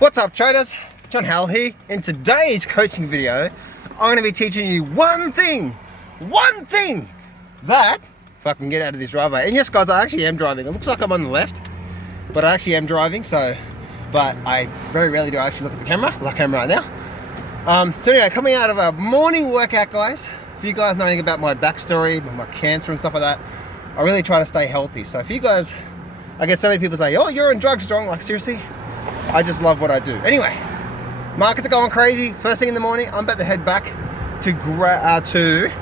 What's up, traders? John Howell here. In today's coaching video, I'm going to be teaching you one thing that, if I can get out of this driveway. And yes, guys, I actually am driving. It looks like I'm on the left, but I actually am driving. But I very rarely do I actually look at the camera, like I am right now. So anyway, coming out of a morning workout, guys. For you guys knowing about my backstory, my cancer and stuff like that, I really try to stay healthy. So if you guys, I get so many people say, "Oh, you're on drugs, Strong." Like, seriously? I just love what I do. Anyway, markets are going crazy. First thing in the morning, I'm about to head back to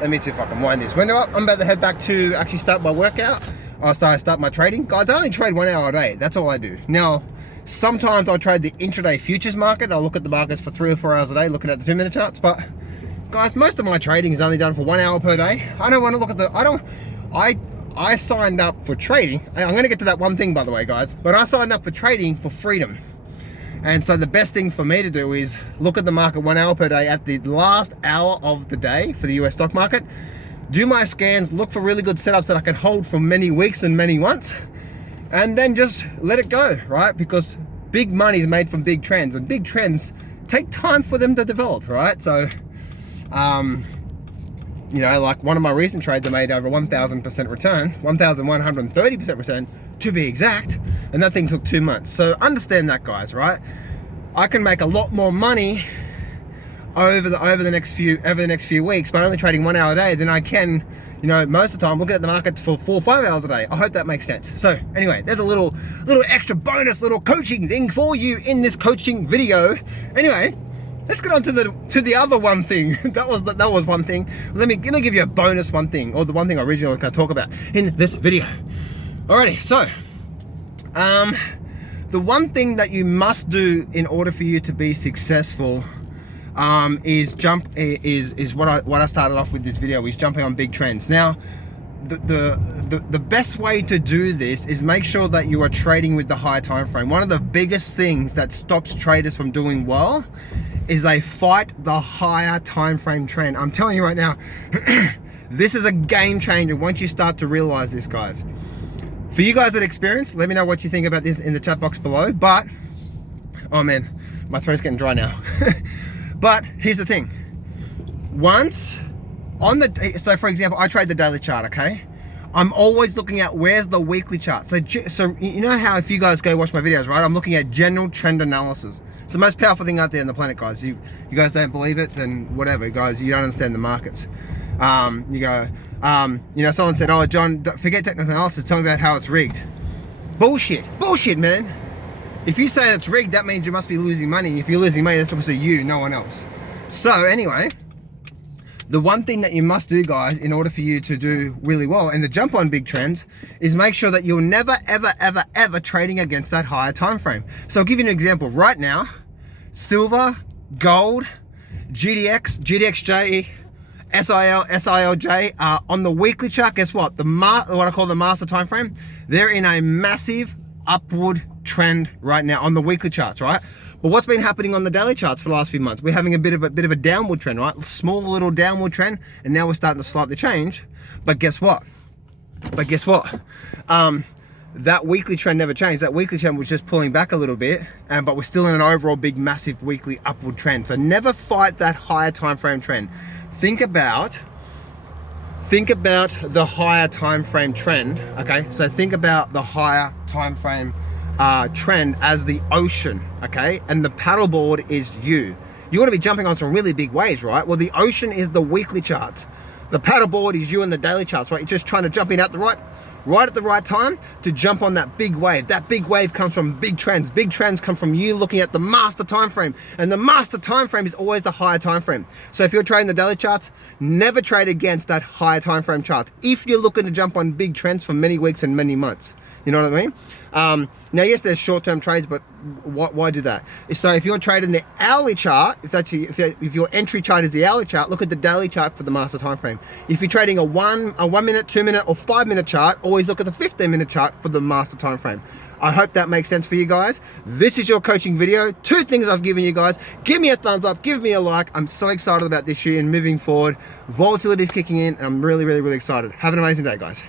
let me see if I can wind this window up. I'm about to head back to actually start my workout. I'll start my trading. Guys, I only trade 1 hour a day. That's all I do. Now, sometimes I'll trade the intraday futures market. I'll look at the markets for 3 or 4 hours a day, looking at the 2-minute charts. But guys, most of my trading is only done for 1 hour per day. I don't want to look at I signed up for trading. I'm going to get to that one thing, by the way, guys. But I signed up for trading for freedom. And so the best thing for me to do is look at the market 1 hour per day at the last hour of the day for the US stock market. Do my scans, look for really good setups that I can hold for many weeks and many months. And then just let it go, right? Because big money is made from big trends. And big trends take time for them to develop, right? So, you know, like one of my recent trades, I made over 1,000% return, 1,130% return to be exact, and that thing took 2 months. So understand that, guys, right? I can make a lot more money over the next few weeks by only trading 1 hour a day than I can, you know, most of the time looking at the market for 4 or 5 hours a day. I hope that makes sense. So anyway, there's a little extra bonus little coaching thing for you in this coaching video. Anyway, let's get on to the other one thing. that was one thing. Let me give you a bonus one thing, or the one thing I originally was going to talk about in this video. Alrighty, so the one thing that you must do in order for you to be successful is what I started off with this video, is jumping on big trends. Now, the best way to do this is make sure that you are trading with the high time frame. One of the biggest things that stops traders from doing well is they fight the higher time frame trend. I'm telling you right now, this is a game changer once you start to realize this, guys. For you guys that experience, let me know what you think about this in the chat box below. But, oh man, my throat's getting dry now. But here's the thing. So for example, I trade the daily chart, okay? I'm always looking at where's the weekly chart. So you know how if you guys go watch my videos, right? I'm looking at general trend analysis. It's the most powerful thing out there on the planet, guys. You guys don't believe it, then whatever, guys. You don't understand the markets. You know, someone said, "Oh, John, forget technical analysis. Tell me about how it's rigged." Bullshit, man. If you say it's rigged, that means you must be losing money. If you're losing money, that's obviously you, no one else. So anyway, the one thing that you must do, guys, in order for you to do really well and to jump on big trends is make sure that you're never, ever trading against that higher time frame. So I'll give you an example. Right now, silver, gold, GDXJ, SILJ on the weekly chart. Guess what? What I call the master time frame. They're in a massive upward trend right now on the weekly charts, right? But what's been happening on the daily charts for the last few months? We're having a bit of a downward trend, right? Small little downward trend, and now we're starting to slightly change. But guess what? That weekly trend never changed. That weekly trend was just pulling back a little bit, but we're still in an overall big, massive weekly upward trend. So never fight that higher time frame trend. Think about the higher time frame trend, okay? So think about the higher time frame trend as the ocean, okay? And the paddleboard is you. You want to be jumping on some really big waves, right? Well, the ocean is the weekly charts. The paddleboard is you in the daily charts, right? You're just trying to jump in at the right at the right time to jump on that big wave. That big wave comes from big trends. Big trends come from you looking at the master time frame, and the master time frame is always the higher time frame. So if you're trading the daily charts, never trade against that higher time frame chart if you're looking to jump on big trends for many weeks and many months. You know what I mean? Now, yes, there's short-term trades, but why do that? So if you're trading the hourly chart, if your entry chart is the hourly chart, look at the daily chart for the master time frame. If you're trading a 1 minute, 2 minute, or 5 minute chart, always look at the 15-minute chart for the master time frame. I hope that makes sense for you guys. This is your coaching video. 2 things I've given you guys. Give me a thumbs up, give me a like. I'm so excited about this year and moving forward. Volatility is kicking in, and I'm really excited. Have an amazing day, guys.